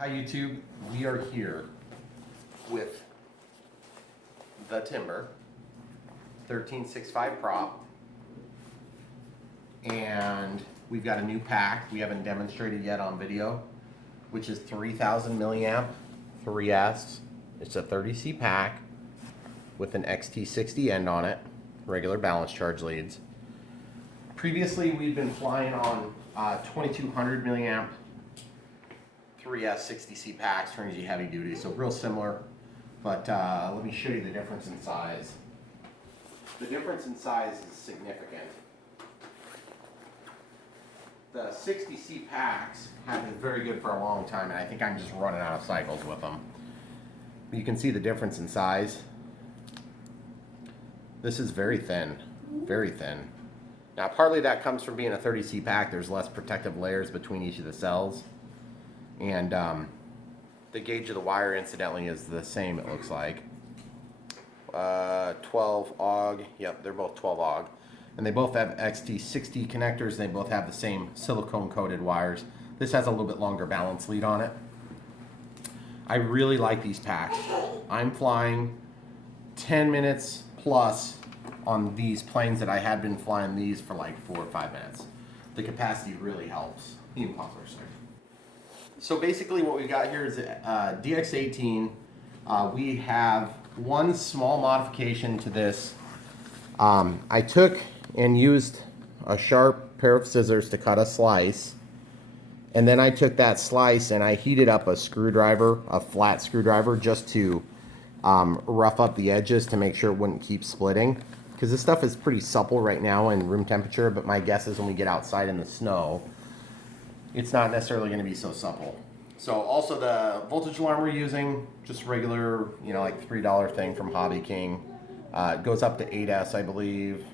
Hi YouTube, we are here with the Timber 1365 prop, and we've got a new pack we haven't demonstrated yet on video, which is 3000 milliamp 3S. It's a 30C pack with an XT60 end on it, regular balance charge leads. Previously we've been flying on 2200 milliamp 3S 60C packs, Turnigy heavy duty, so real similar, but let me show you the difference in size. The difference in size is significant. The 60C packs have been very good for a long time, and I think I'm just running out of cycles with them. You can see the difference in size. This is very thin, very thin. Now partly that comes from being a 30C pack. There's less protective layers between each of the cells. And the gauge of the wire, incidentally, is the same, it looks like. 12 AUG, yep, they're both 12 AUG. And they both have XT60 connectors, they both have the same silicone-coated wires. This has a little bit longer balance lead on it. I really like these packs. I'm flying 10 minutes plus on these planes that I had been flying these for like 4 or 5 minutes. The capacity really helps. Even popular, sorry. So basically what we got here is a DX18. We have one small modification to this. I took and used a sharp pair of scissors to cut a slice, and then I took that slice and I heated up a screwdriver, a flat screwdriver, just to rough up the edges to make sure it wouldn't keep splitting, because this stuff is pretty supple right now in room temperature, but my guess is when we get outside in the snow, it's not necessarily going to be so supple. So also the voltage alarm we're using, just regular, you know, like $3 thing from Hobbyking. It goes up to 8S, I believe.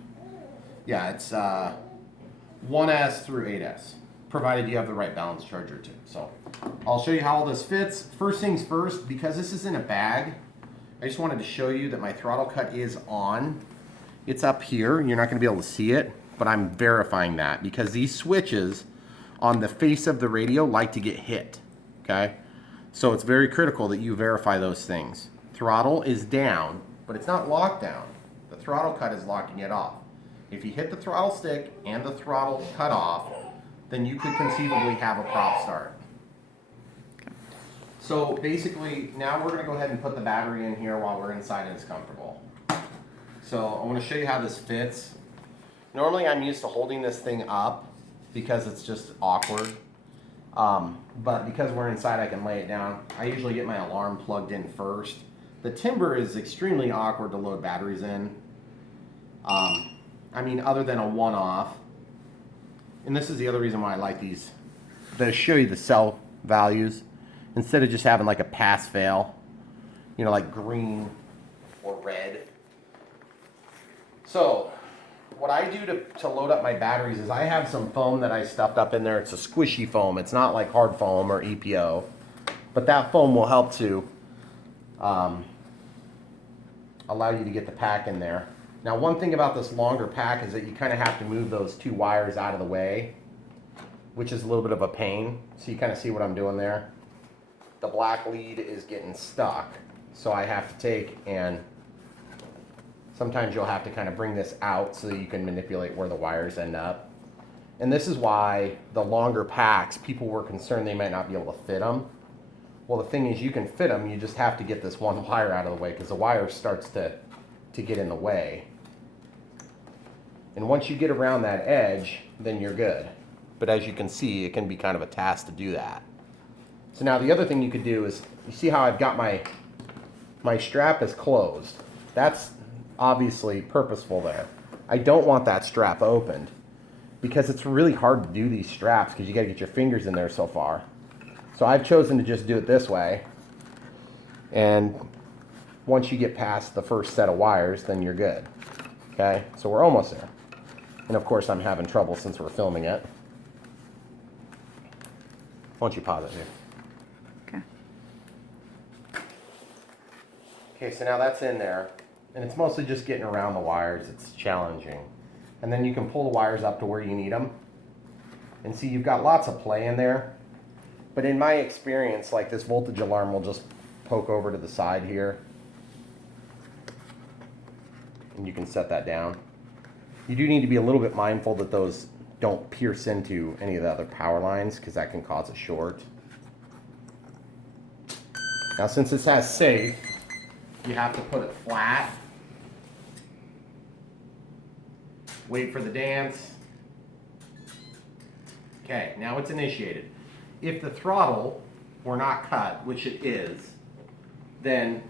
Yeah, it's 1S through 8S, provided you have the right balance charger too. So I'll show you how all this fits. First things first, because this is in a bag, I just wanted to show you that my throttle cut is on. It's up here. You're not going to be able to see it, but I'm verifying that because these switches on the face of the radio like to get hit, okay? So it's very critical that you verify those things. Throttle is down, but it's not locked down. The throttle cut is locking it off. If you hit the throttle stick and the throttle cut off, then you could conceivably have a prop start. So basically, now we're gonna go ahead and put the battery in here while we're inside and it's comfortable. So I wanna show you how this fits. Normally I'm used to holding this thing up because it's just awkward. But because we're inside, I can lay it down. I usually get my alarm plugged in first. The Timber is extremely awkward to load batteries in. I mean, other than a one-off. And this is the other reason why I like these. They show you the cell values instead of just having like a pass-fail, you know, like green or red. So what I do to load up my batteries is I have some foam that I stuffed up in there. It's a squishy foam. It's not like hard foam or EPO, but that foam will help to allow you to get the pack in there. Now, one thing about this longer pack is that you kind of have to move those two wires out of the way, which is a little bit of a pain. So you kind of see what I'm doing there. The black lead is getting stuck, so I have to take and sometimes you'll have to kind of bring this out so that you can manipulate where the wires end up. And this is why the longer packs, people were concerned they might not be able to fit them. Well, the thing is, you can fit them, you just have to get this one wire out of the way because the wire starts to get in the way. And once you get around that edge, then you're good. But as you can see, it can be kind of a task to do that. So now the other thing you could do is, you see how I've got my strap is closed. That's obviously purposeful there. I don't want that strap opened because it's really hard to do these straps because you got to get your fingers in there so far. So I've chosen to just do it this way, and once you get past the first set of wires, then you're good. Okay, so we're almost there. And of course I'm having trouble since we're filming it. Why don't you pause it here? Okay. Okay, so now that's in there. And it's mostly just getting around the wires. It's challenging. And then you can pull the wires up to where you need them. And see, you've got lots of play in there. But in my experience, like this voltage alarm will just poke over to the side here. And you can set that down. You do need to be a little bit mindful that those don't pierce into any of the other power lines because that can cause a short. Now since this has safe, you have to put it flat. Wait for the dance. Okay, now it's initiated. If the throttle were not cut, which it is, then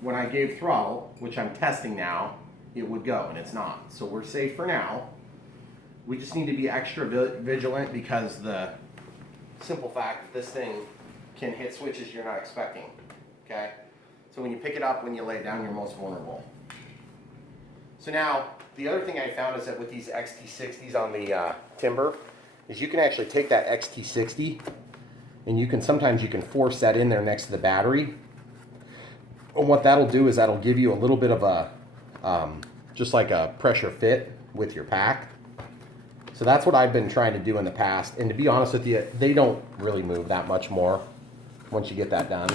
when I gave throttle, which I'm testing now, it would go, and it's not. So we're safe for now. We just need to be extra vigilant because the simple fact that this thing can hit switches you're not expecting, okay? So when you pick it up, when you lay it down, you're most vulnerable. So now, the other thing I found is that with these XT60s on the timber, is you can actually take that XT60 and sometimes you can force that in there next to the battery. And what that'll do is that'll give you a little bit of a, just like a pressure fit with your pack. So that's what I've been trying to do in the past. And to be honest with you, they don't really move that much more once you get that done.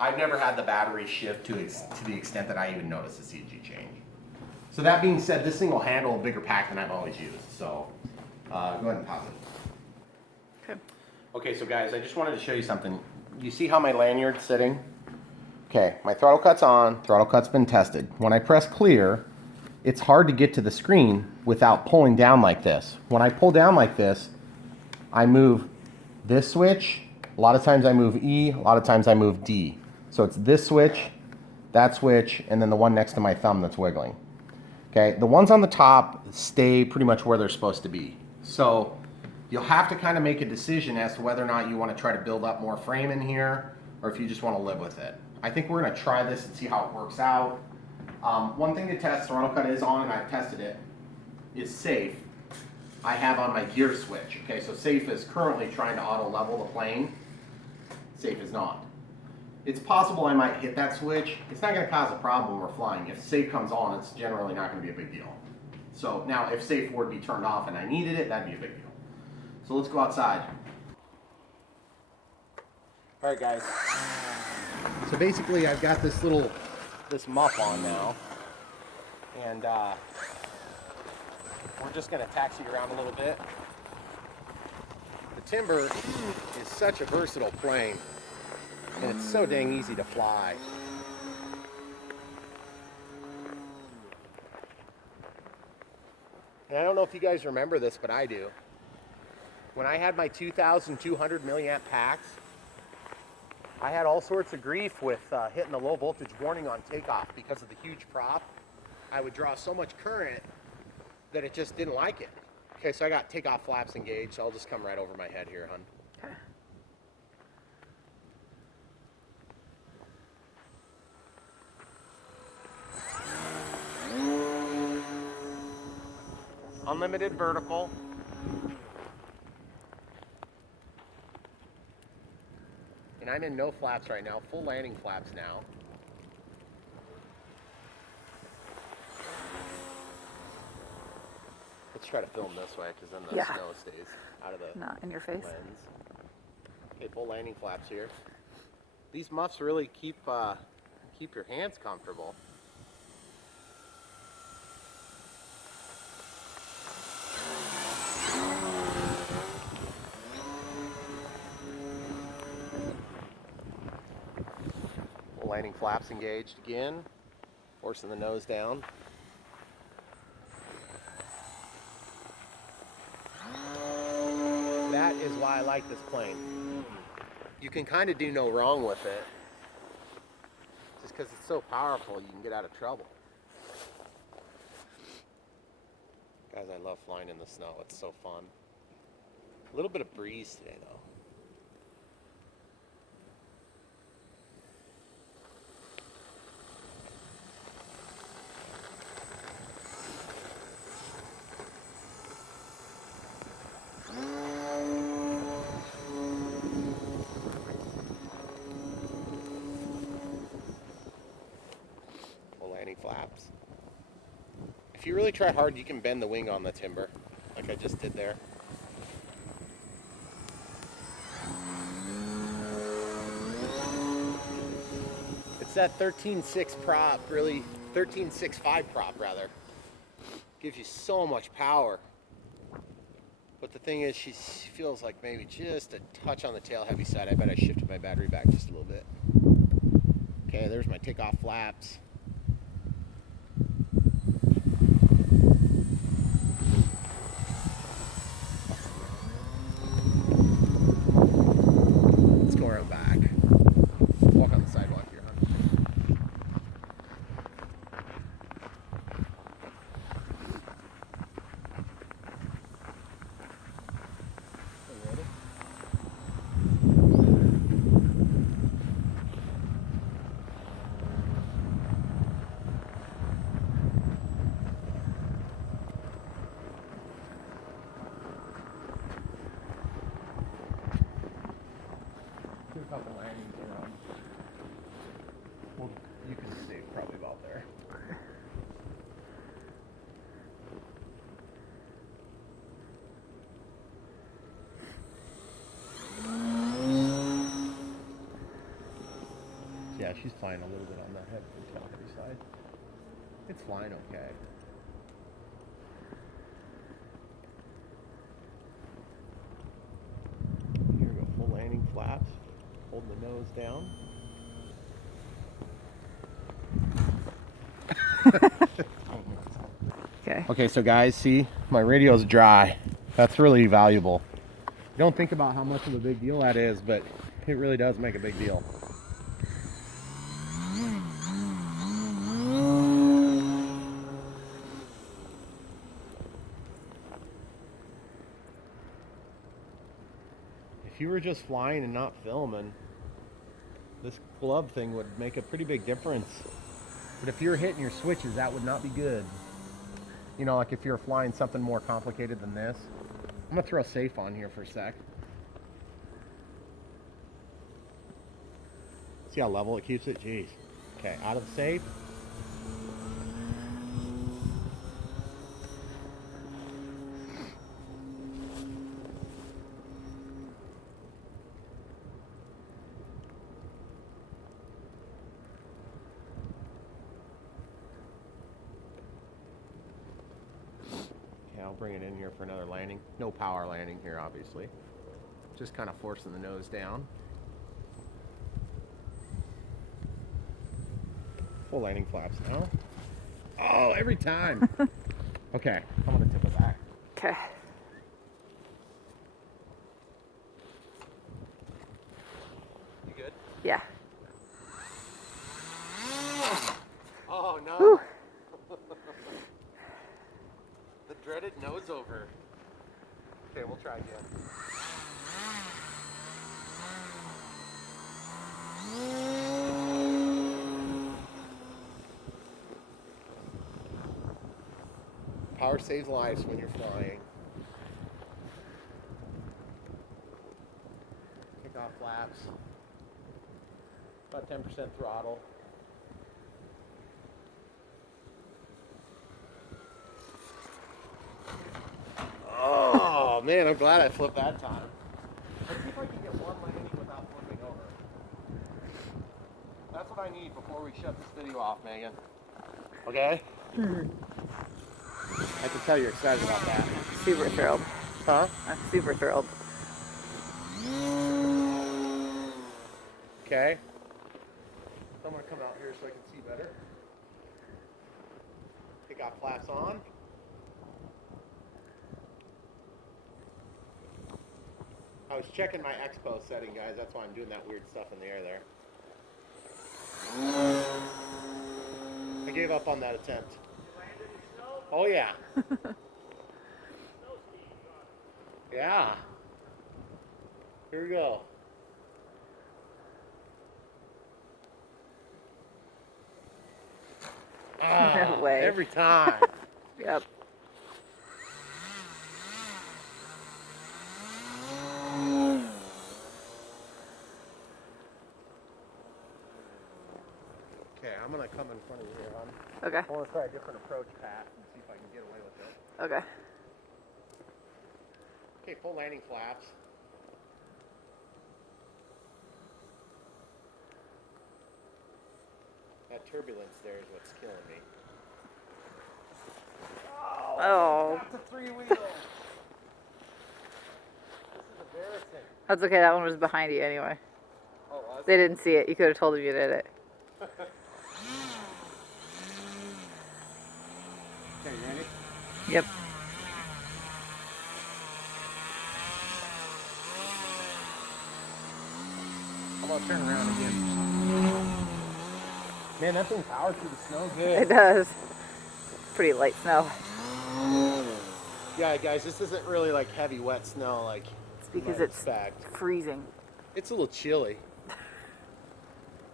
I've never had the battery shift to the extent that I even noticed the CG change. So that being said, this thing will handle a bigger pack than I've always used. So go ahead and pause it. Okay. Okay, so guys, I just wanted to show you something. You see how my lanyard's sitting? Okay, my throttle cut's on, throttle cut's been tested. When I press clear, it's hard to get to the screen without pulling down like this. When I pull down like this, I move this switch. A lot of times I move E, a lot of times I move D. So it's this switch, that switch, and then the one next to my thumb that's wiggling. Okay, the ones on the top stay pretty much where they're supposed to be. So you'll have to kind of make a decision as to whether or not you want to try to build up more frame in here or if you just want to live with it. I think we're going to try this and see how it works out. One thing to test, throttle cut is on and I've tested it, is safe. I have on my gear switch. Okay, so safe is currently trying to auto level the plane. Safe is not. It's possible I might hit that switch. It's not going to cause a problem when we're flying. If safe comes on, it's generally not going to be a big deal. So now if safe were to be turned off and I needed it, that'd be a big deal. So let's go outside. All right, guys. So basically I've got this muff on now. And we're just going to taxi around a little bit. The timber is such a versatile plane. And it's so dang easy to fly. And I don't know if you guys remember this, but I do. When I had my 2,200 milliamp packs, I had all sorts of grief with hitting the low voltage warning on takeoff because of the huge prop. I would draw so much current that it just didn't like it. Okay, so I got takeoff flaps engaged, so I'll just come right over my head here, hun. Okay. Unlimited vertical. And I'm in no flaps right now, full landing flaps now. Let's try to film this way because then the snow stays out of the Not in your face. lens. Okay, full landing flaps here. These muffs really keep your hands comfortable. Landing flaps engaged again, forcing the nose down. That is why I like this plane. You can kind of do no wrong with it. Just because it's so powerful, you can get out of trouble. Guys, I love flying in the snow. It's so fun. A little bit of breeze today, though. Flaps. If you really try hard, you can bend the wing on the timber, like I just did there. It's that 13.6 prop, really 13.65 prop rather. Gives you so much power. But the thing is, she feels like maybe just a touch on the tail heavy side. I bet I shifted my battery back just a little bit. Okay, there's my takeoff flaps. Let's go around back. Walk on the sidewalk here, huh? Do a couple landings around. Well, you can stay probably about there. Yeah, she's flying a little bit on the tail heavy side. It's flying okay. Here we go, full landing flaps. Holding the nose down. Okay. Okay, so guys, see, my radio's dry. That's really valuable. You don't think about how much of a big deal that is, but it really does make a big deal. If you were just flying and not filming, this glove thing would make a pretty big difference. But if you're hitting your switches, that would not be good. You know, like if you're flying something more complicated than this. I'm gonna throw a safe on here for a sec. See how level it keeps it? Jeez. Okay, out of the safe. I'll bring it in here for another landing. No power landing here, obviously. Just kind of forcing the nose down. Full landing flaps now. Oh, every time. Okay, I'm gonna tip it back. Okay. You good? Yeah. Oh no. Whew. The dreaded nose over. Okay, we'll try again. Power saves lives when you're flying. Kick off flaps. About 10% throttle. Oh man, I'm glad I flipped that time. Let's see if I can get one landing without flipping over. That's what I need before we shut this video off, Megan. Okay? I can tell you're excited about that. Super thrilled. Huh? I'm super thrilled. Okay. So I'm gonna come out here so I can see better. Take off flaps on. I was checking my expo setting, guys. That's why I'm doing that weird stuff in the air there. I gave up on that attempt. Oh yeah. Yeah. Here we go. No way. Every time. Yep. Okay, I'm gonna come in front of you here, hon. Okay. I want to try a different approach path and see if I can get away with it. Okay. Okay, full landing flaps. turbulence there is what's killing me. Oh. That's a 3-wheel. This is embarrassing. That's okay. That one was behind you anyway. Oh, was They didn't see it. You could have told them you did it. Okay, you ready? Yep. How about turn around again? Man, that thing powers through the snow It good. does. Pretty light snow. Yeah, guys, this isn't really like heavy, wet snow like It's you because might it's expect. freezing. It's a little chilly.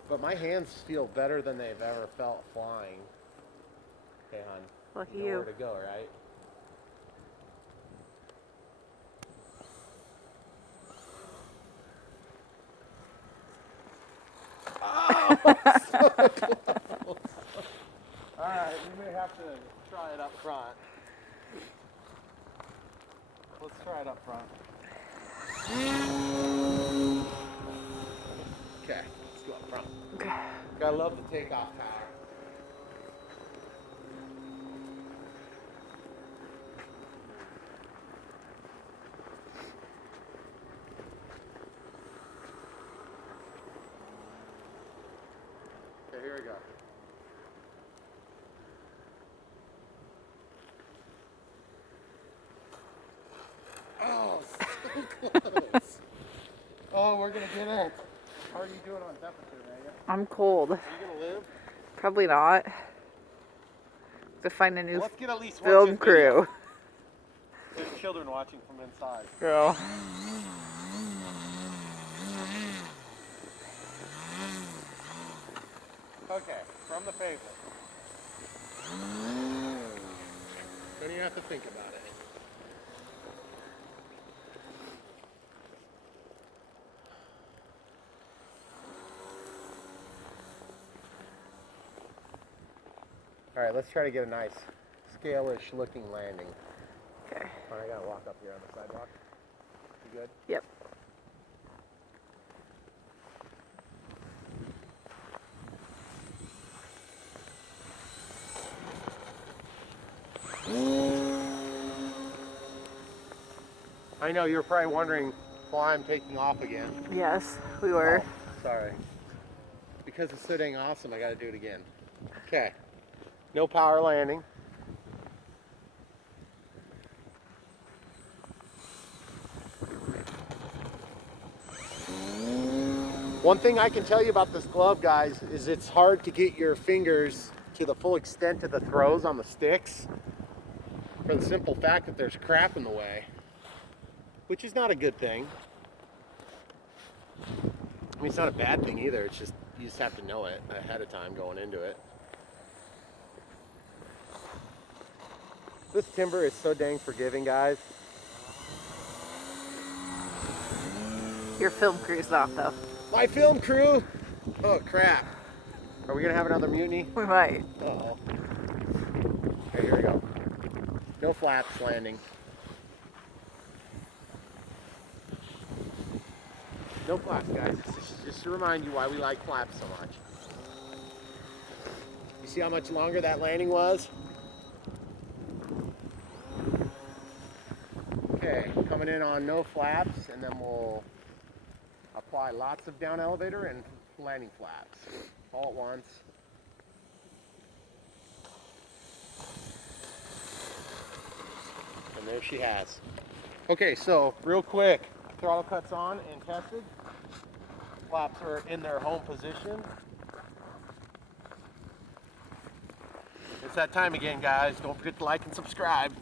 But my hands feel better than they've ever felt flying. Okay, hon. Lucky You know you. where to go, right? Oh, so close. All right, we may have to try it up front. Let's try it up front. Okay, let's go up front. Okay. Gotta love the takeoff power. Okay, here we go. Oh, so close. Oh, we're gonna get it. How are you doing on temperature, Megan? I'm cold. Are you gonna live? Probably not. To find a new Let's get at least one film good video. crew. There's children watching from inside. Girl. Okay, from the pavement. Don't even have to think about it. All right, let's try to get a nice scale-ish looking landing. Okay. All right, I gotta walk up here on the sidewalk. You good? Yep. I know you're probably wondering why I'm taking off again. Yes, we were. Oh, sorry. Because it's so dang awesome, I gotta do it again. Okay. No power landing. One thing I can tell you about this glove, guys, is it's hard to get your fingers to the full extent of the throws on the sticks for the simple fact that there's crap in the way, which is not a good thing. I mean, it's not a bad thing either. It's just, you just have to know it ahead of time going into it. This timber is so dang forgiving, guys. Your film crew's off though. My film crew! Oh, crap. Are we gonna have another mutiny? We might. Uh-oh. Okay, here we go. No flaps landing. No flaps, guys. This is just to remind you why we like flaps so much. You see how much longer that landing was? Okay, coming in on no flaps, and then we'll apply lots of down elevator and landing flaps all at once. And there she has. Okay, so real quick, throttle cuts on and tested. Flaps are in their home position. It's that time again, guys. Don't forget to like and subscribe.